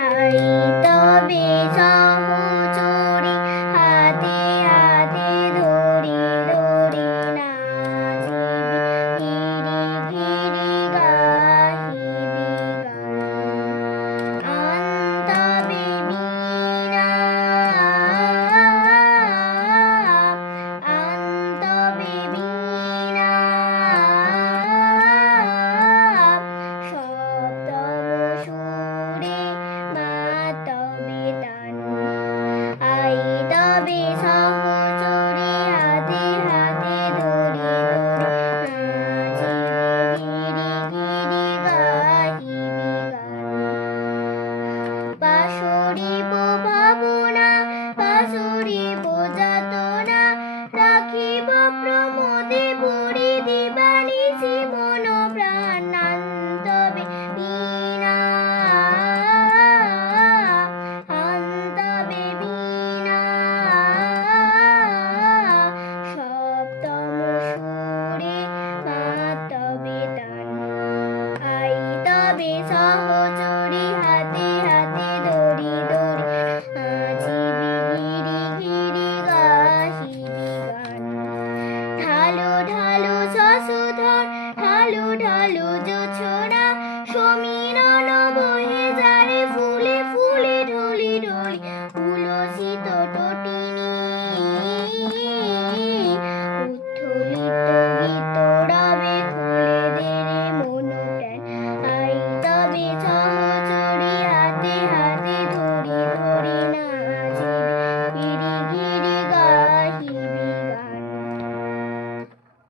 নারী তবে সহচরী হাতে হাতে ধরি ধরি নাচিবি ঘিরি ঘিরি গাহিবি গান আন্তবে বীণা আন্তবে বীণা সপ্তম সুরে মাতবে তান আইতবে সহচরী হাতে হাতে ধরি ধরি নাচিবি গিরি গিরি গাহিবি গান পাশরিব ভাবনা পাশরিব যাতনা রাখিব প্রমোদে ভরি দিবানিশি মন প্রাণ আন্তবে বীণা আন্তবে বীণা সপ্তম সুরে মাতবে তান আইতবে সহ